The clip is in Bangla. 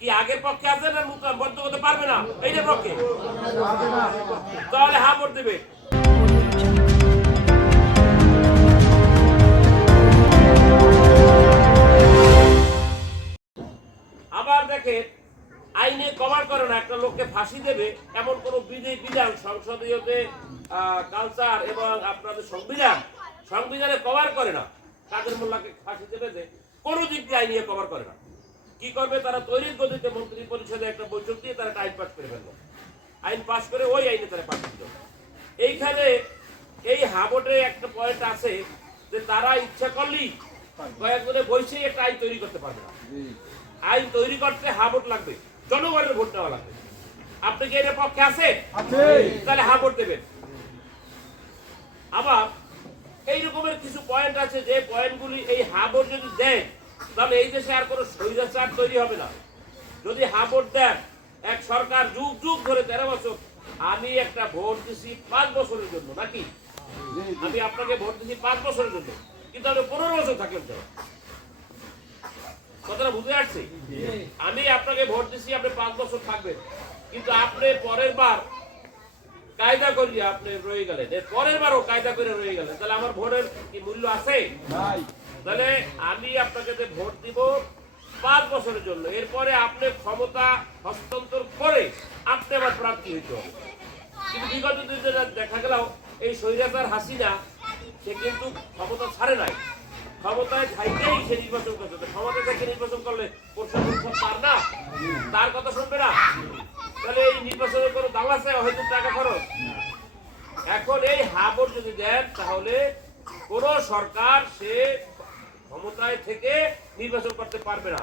কি আগের পক্ষে আছে না নতুন বন্ধ করতে পারবে না এইটার পক্ষে? তাহলে হ্যাঁ ভোট দেবে। আবার দেখেন আইনে কভার করে না, একটা লোককে ফাঁসি দেবে এমন কোন বিধান সংসদীয় যে কালচার এবং আপনাদের সংবিধানে কভার করে না। কাদের মোল্লাকে ফাঁসি দেবে যে কোনো দিক দিয়ে আইনে কভার করে না। কি করবে তারা? তৈরির গতিতে মন্ত্রী পরিষদে একটা বৈঠক দিয়ে তারা আইন পাস করে ফেলবে। আইন পাস করে ওই আইনে তারা পাস দিল। এইখানে এই হাবোর্ডে একটা পয়েন্ট আছে যে তারা ইচ্ছা করলেই কয়েকজনে বসে একটা আইন তৈরি করতে পারবে না। আইন তৈরি করতে হাবোর্ড লাগবে, জনগণের ভোট নেওয়া লাগবে। আপনি কি এর পক্ষে আছেন? তাহলে হ্যাঁ ভোট দেবেন। আবার এই রকমের কিছু পয়েন্ট আছে যে পয়েন্টগুলি এই হ্যাঁ ভোট যদি দেন তাহলে এই দেশে আর কোনো স্বৈরাচার তৈরি হবে না। যদি হ্যাঁ ভোট দেন, এক সরকার যুগ যুগ ধরে 13 বছর, আমি একটা ভোট দিছি 5 বছরের জন্য, নাকি আমি আপনাকে ভোট দিছি 5 বছরের জন্য, কিন্তু আপনি 15 বছর থাকলেন কেন? কথাটা বুঝে আসছে? আমি আপনাকে ভোট দিচ্ছি, আপনি 5 বছর থাকবেন, কিন্তু আপনি পরের বার কায়দা করিয়ে আপনি রয়ে গেলেন, এর পরের বারও কায়দা করে রয়ে গেলেন, তাহলে আমার ভোটের কি মূল্য আছে? তাহলে আমি আপনাকে ভোট দিব 5 বছরের জন্য, এরপরে আপনি ক্ষমতা হস্তান্তর করে আপনি আবার প্রার্থী হইতে হবে। কিন্তু বিগত দিনে দেখা গেল এই স্বৈরাচার হাসিনা সে কিন্তু ক্ষমতা ছাড়ে নাই, ক্ষমতায় থাইতেই সে নির্বাচন করছে। ক্ষমতা থেকে নির্বাচন করলে তার না, তার কথা শুনবে না, তাহলে এই নির্বাচনের কোনো দাম আছে? হয়তো টাকা খরচ। এখন এই হাবর যদি দেন তাহলে কোন সরকার সে ক্ষমতায় থেকে নির্বাচন করতে পারবে না।